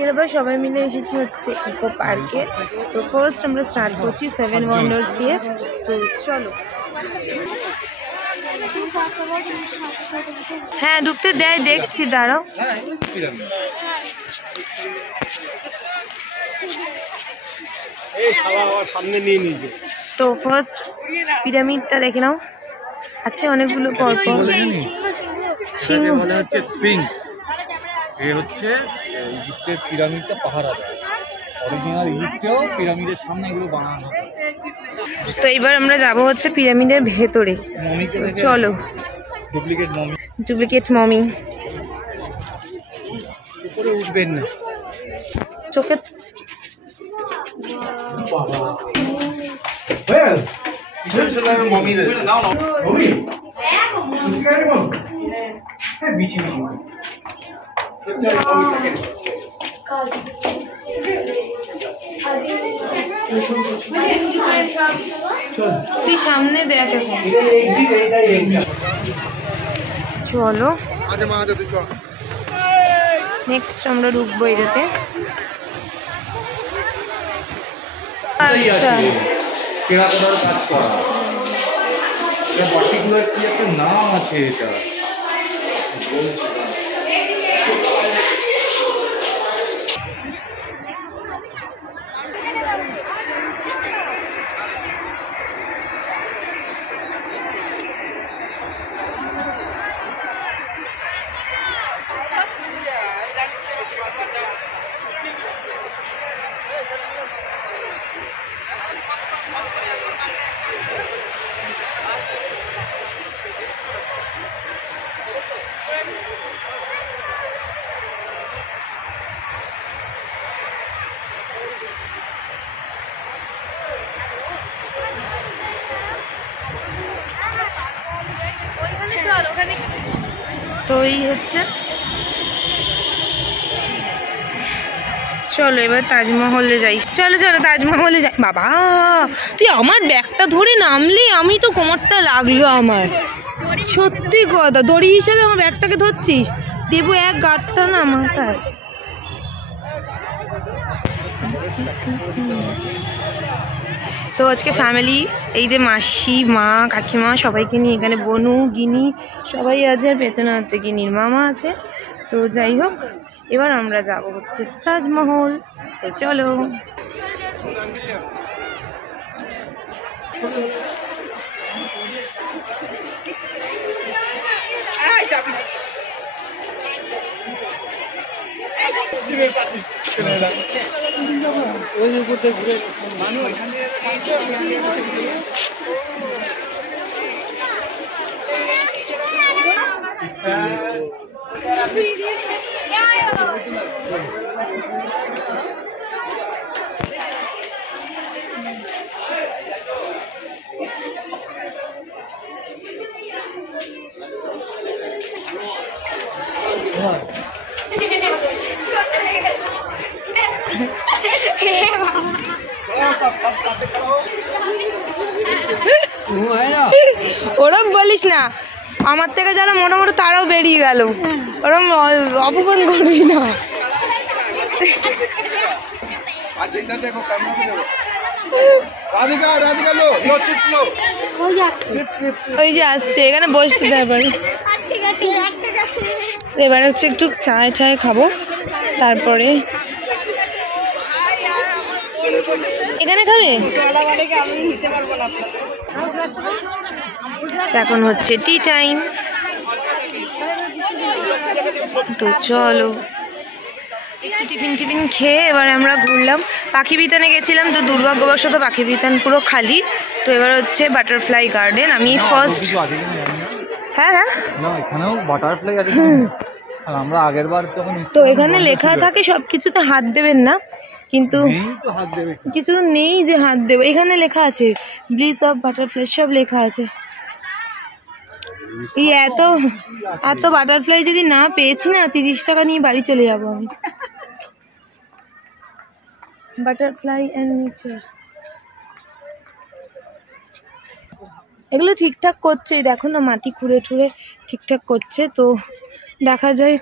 এবার সবাই মিলে এসেছি হচ্ছে ইকো পার্কে। তো ফার্স্ট আমরা স্টার্ট করছি 7 ওয়ান্ডার্স দিয়ে। তো চলো। হ্যাঁ ঢুকতে দেয়, দেখছি, দাঁড়াও। তো ফার্স্ট পিরামিডটা দেখে নাও, আছে অনেকগুলো পরপর। সিংহ বলা হচ্ছে স্ফিংস। এ হচ্ছে ইজিপ্টের পিরামিডটা পাহারা দেয়। অরিজিনাল ইজিপ্টেও পিরামিডের সামনে এগুলো বানানো। তো এবার আমরা যাব হচ্ছে পিরামিডের ভেতরে। চলো। Duplicate mummy. উপরে উঠবেন না, চোখে তুই সামনে দেখ এখন। চলো নেক্সট আমরা ঢুকবো এটাতে। আচ্ছা কেনাকাটার কাজ করা, এটা পার্টিকুলার কি একটা নাম আছে এটা। তো এই হচ্ছে, চলো এবার তাজমহলে যাই। চলো চলো তাজমহলে যাই। বাবা তুই আমার ব্যাগটা ধরে নামলি, আমি তো কোমরটা লাগলো আমার। সত্যি কথা, দড়ি হিসেবে আমার ব্যাগটাকে ধরছিস। দেবো এক গাঁটটা না মাথায়। তো আজকে ফ্যামিলি, এই যে মাসি, মা, কাকিমা সবাইকে নিয়ে এখানে, বনু, গিনি সবাই আছে, আর পেছনে হচ্ছে গিনির মামা আছে। তো যাই হোক, এবার আমরা যাব হচ্ছে তাজমহল। তো চলো। ওরম বলিস না, আমার থেকে যারা মোটামুটি তারাও বেরিয়ে গেল। ওরম অপমান করবি না। ওই যে আসছে, এখানে বসতে পারে। এবার হচ্ছে একটু চায় ঠায় খাবো, তারপরে এখানে খাবে। এখন হচ্ছে টি টাইম। তো চলো একটু টিফিন খেয়ে এবার আমরা ঘুরলাম। পাখি বিতানে গেছিলাম, তো দুর্ভাগ্যবশত পাখি বিতান পুরো খালি। তো এবার হচ্ছে বাটারফ্লাই গার্ডেন। আমি ফার্স্ট, হ্যাঁ হ্যাঁ এখানেও বাটারফ্লাই আছে। আমরা আগের বার যখন, তো এখানে লেখা থাকে সবকিছুতে হাত দেবেন না, কিন্তু কিছু নেই যে হাত দেবো। এখানে লেখা আছে ব্লিস অফ বাটারফ্লাই, সব লেখা আছে। এই এত বাটারফ্লাই যদি না পেয়েছি না, 30 টাকা নিয়ে বাড়ি চলে যাবো আমি। বাটারফ্লাই অ্যান্ড নেচার, এগুলো ঠিকঠাক করছে, দেখো না মাটি খুঁড়ে ঠুড়ে ঠিকঠাক করছে। তো দেখা যায়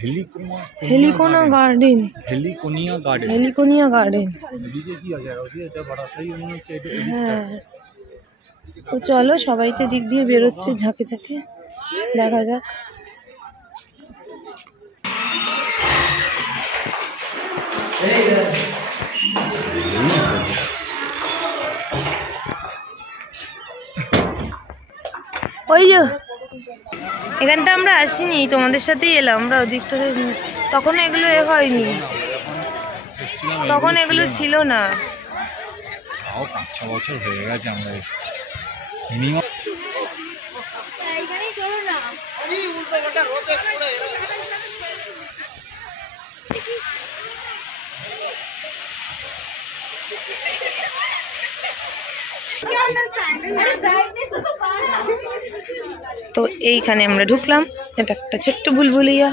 হেলিকোনা গার্ডেন, হেলিকোনিয়া গার্ডেন। হ্যাঁ, তো চলো সবাই তো দিক দিয়ে বেরোচ্ছে ঝাঁকে ঝাঁকে, দেখা যাক। ওই যে এখানটা আমরা আসিনি, তোমাদের সাথেই এলাম, আমরা ওদিকটা তখন এগুলো হয়নি, তখন এগুলো ছিল না। 5-6 বছর হয়ে গেছে আমরা এসেছি মিনিমাম। তো এইখানে আমরা ঢুকলাম, এটা একটা ছোট্ট বুলবুলিয়া।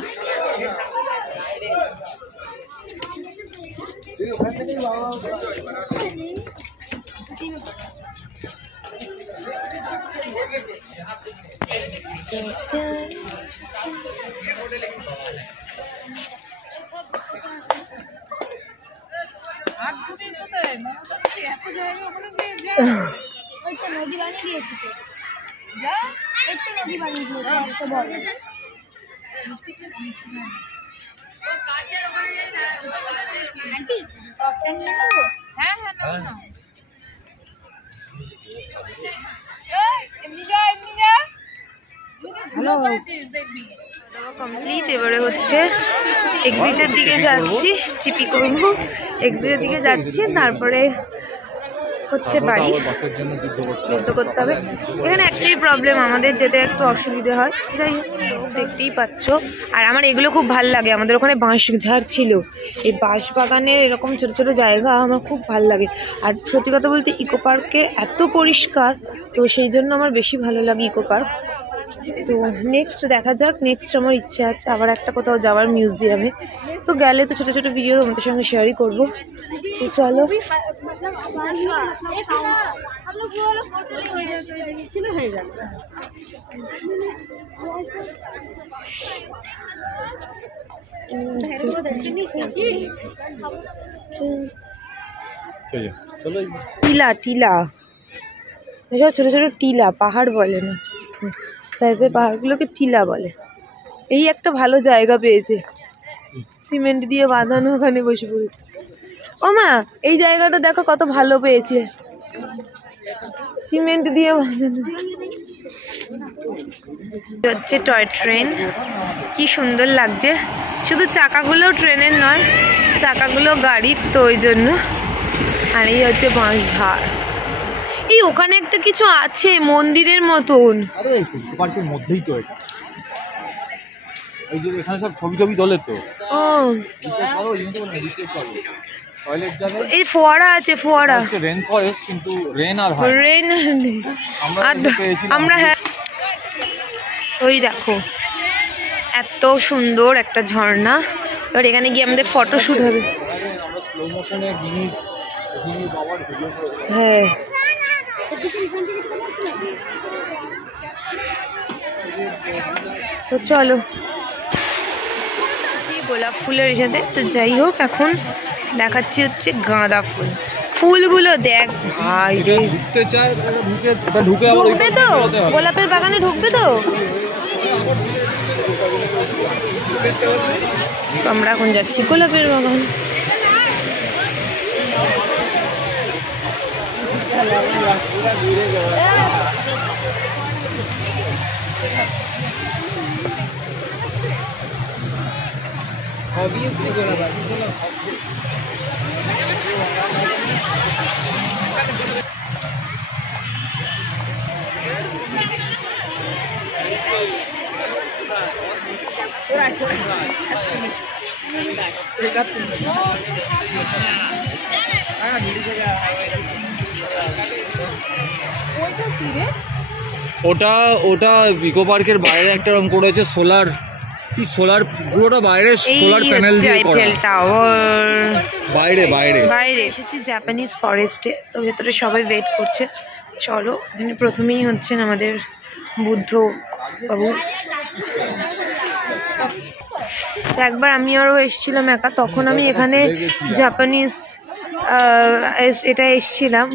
কমপ্লিট, এবারে হচ্ছে এক্সিটের দিকে যাচ্ছি, চিপি করবো, এক্সিটের দিকে যাচ্ছি, তারপরে হচ্ছে বাড়ি। যুদ্ধ করতে হবে। এখানে একটাই প্রবলেম, আমাদের যেতে একটু অসুবিধে হয়, যাই হোক দেখতেই পাচ্ছ। আর আমার এগুলো খুব ভাল লাগে, আমাদের ওখানে বাঁশ ঝাড় ছিল, এই বাঁশ বাগানের এরকম ছোট ছোট জায়গা আমার খুব ভাল লাগে। আর সত্যি কথা বলতে ইকো পার্কে এত পরিষ্কার, তো সেই জন্য আমার বেশি ভালো লাগে ইকো পার্ক। তো নেক্সট দেখা যাক, নেক্সট আমার ইচ্ছে আছে আবার একটা কোথাও যাওয়ার মিউজিয়ামে, তো গেলে তো ছোটো ছোটো ভিডিও তোমাদের সঙ্গে শেয়ারই করবো। তো চলো, টিলা টিলা, এসব ছোটো ছোটো টিলা, পাহাড় বলে না, সাইজের পাহাড়গুলোকে টিলা বলে। এই একটা ভালো জায়গা পেয়েছে, সিমেন্ট দিয়ে বাঁধানো, ওখানে বসে পড়েছে। ও মা, এই জায়গাটা দেখো কত ভালো পেয়েছে, সিমেন্ট দিয়ে বাঁধানো। হচ্ছে টয় ট্রেন, কি সুন্দর লাগছে, শুধু চাকাগুলো ট্রেনের নয়, চাকাগুলো গাড়ির, তো ওই জন্য। আর এই হচ্ছে বাঁশঝাড়। এই ওখানে একটা কিছু আছে মন্দিরের মতন, পার্কের মধ্যেই তো এটা, এই যে এখানে সব ছবি ছবি তোলে তো। ও এই ফোয়ারা আছে, ফোয়ারা, রেন ফরেস্ট, কিন্তু রেন আর রেন আমরা। হ্যাঁ, ওই দেখো এত সুন্দর একটা ঝর্ণা, এবার এখানে গিয়ে আমাদের ফটো শুট হবে। হ্যাঁ, তো চলো, গোলাপ ফুলের সাথে। তো যাই হোক, এখন দেখাচ্ছি হচ্ছে গাঁদা ফুল, ফুলগুলো দেখ ভাই, ঢুকবে তো গোলাপের বাগানে, ঢুকবে তো। আমরা এখন যাচ্ছি গোলাপের বাগান। ওটা ওটা ইকো পার্কের বাইরে একটা রকম করেছে, সোলার কি সোলার, পুরোটা বাইরে সোলার প্যানেল দিয়ে করা, বাইরে বাইরে বাইরে এসেছি জাপানিজ ফরেস্টে। তো ভেতরে সবাই ওয়েট করছে, চলো। যিনি প্রথমেই হচ্ছেন আমাদের বুদ্ধ বাবু। একবার আমি আরও এসেছিলাম একা, তখন আমি এখানে জাপানিজ এটা এসেছিলাম।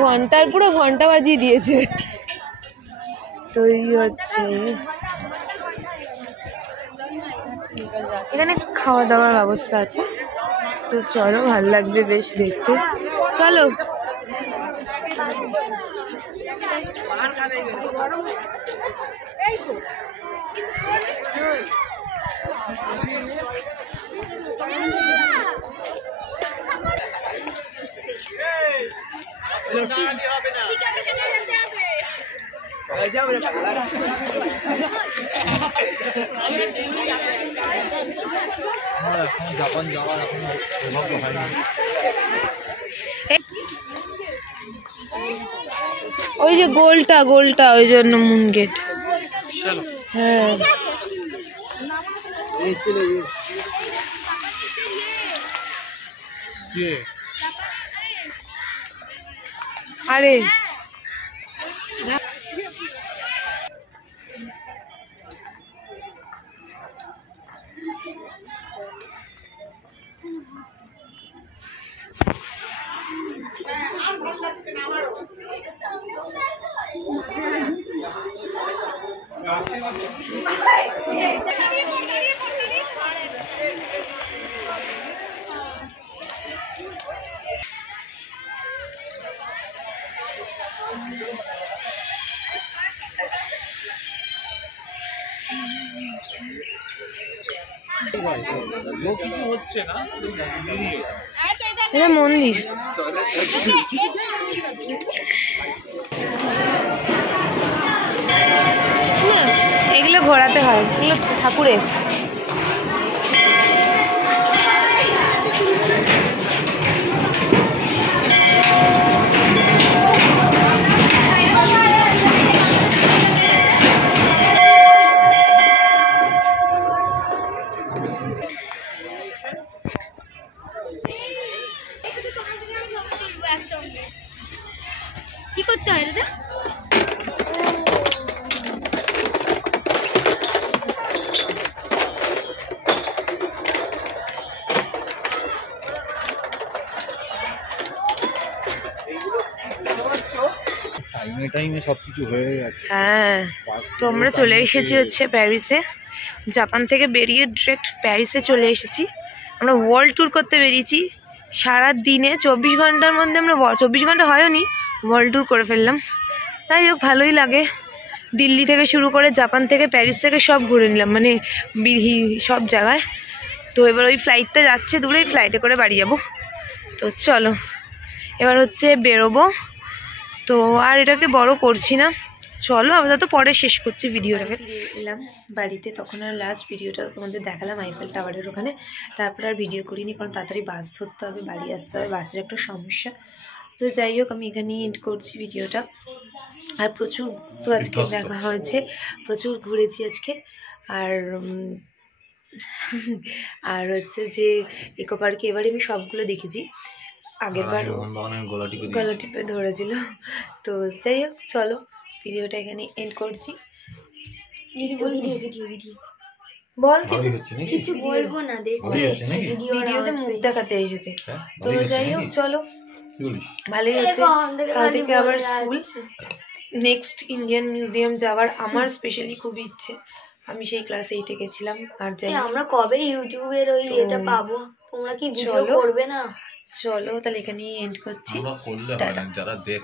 ঘন্টার পুরো ঘন্টা বাজিয়ে দিয়েছে। তো এই হচ্ছে এখানে খাওয়া দাওয়ার ব্যবস্থা আছে, তো চলো, ভালো লাগবে বেশ দেখতে, চলো। জাপান যাওয়ার এখন সৌভাগ্য হয়নি। ওই যে গোলটা ওই জন্য মুন গেট। হ্যাঁ আরে এটা মন্দির। এগুলো ঘোরাতে হয়, এগুলো ঠাকুরের। কি করতে হয় দাদা? টাইমে সবকিছু হয়ে গেছে। হ্যাঁ, তো আমরা চলে এসেছি হচ্ছে প্যারিসে। জাপান থেকে বেরিয়ে ডিরেক্ট প্যারিসে চলে এসেছি। আমরা ওয়ার্ল্ড ট্যুর করতে বেরিয়েছি। সারা দিনে 24 ঘন্টার মধ্যে আমরা 24 ঘন্টা হয়নি ওয়ার্ল্ড ট্যুর করে ফেললাম। তাই হোক, ভালোই লাগে। দিল্লি থেকে শুরু করে জাপান থেকে প্যারিস থেকে সব ঘুরে নিলাম, মানে সব জায়গায়। তো এবার ওই ফ্লাইটটা যাচ্ছে দূরে, ফ্লাইটে করে বাড়ি যাব। তো চলো এবার হচ্ছে বেরোবো। তো আর এটাকে বড় করছি না, চলো আপাতত পরে শেষ করছি ভিডিওটাকে। এলাম বাড়িতে, তখন আর লাস্ট ভিডিওটা তোমাদের দেখালাম আইফেল টাওয়ারের ওখানে। তারপর আর ভিডিও করিনি, কারণ তাড়াতাড়ি বাস ধরতে হবে, বাড়ি আসতে হবে, বাসের একটা সমস্যা। তো যাই হোক, আমি এখানেই এন্ড করছি ভিডিওটা। আর প্রচুর তো আজকে দেখা হয়েছে, প্রচুর ঘুরেছি আজকে। আর হচ্ছে যে ইকো পার্কে এবারে আমি সবগুলো দেখেছি, আগেরবার গলা টিপে ধরেছিল। তো যাই হোক, চলো ভিডিওটা এখানে এন্ড করছি। বল, কিছু বলবো না, ভিডিওতে মুখ দেখাতে এসেছে। তো যাই হোক, চলো, ভালোই হচ্ছে। কাল থেকে আবার স্কুল। নেক্সট ইন্ডিয়ান মিউজিয়াম যাওয়ার আমার স্পেশালি খুব ইচ্ছে। আমি সেই ক্লাস 8-এ গেছিলাম। আর যাই, আমরা কবে ইউটিউবের ওই এটা পাবো? তোমরা কি ভিডিও করবে না? চলো তাহলে এখানেই এন্ড করছি। যারা দেখ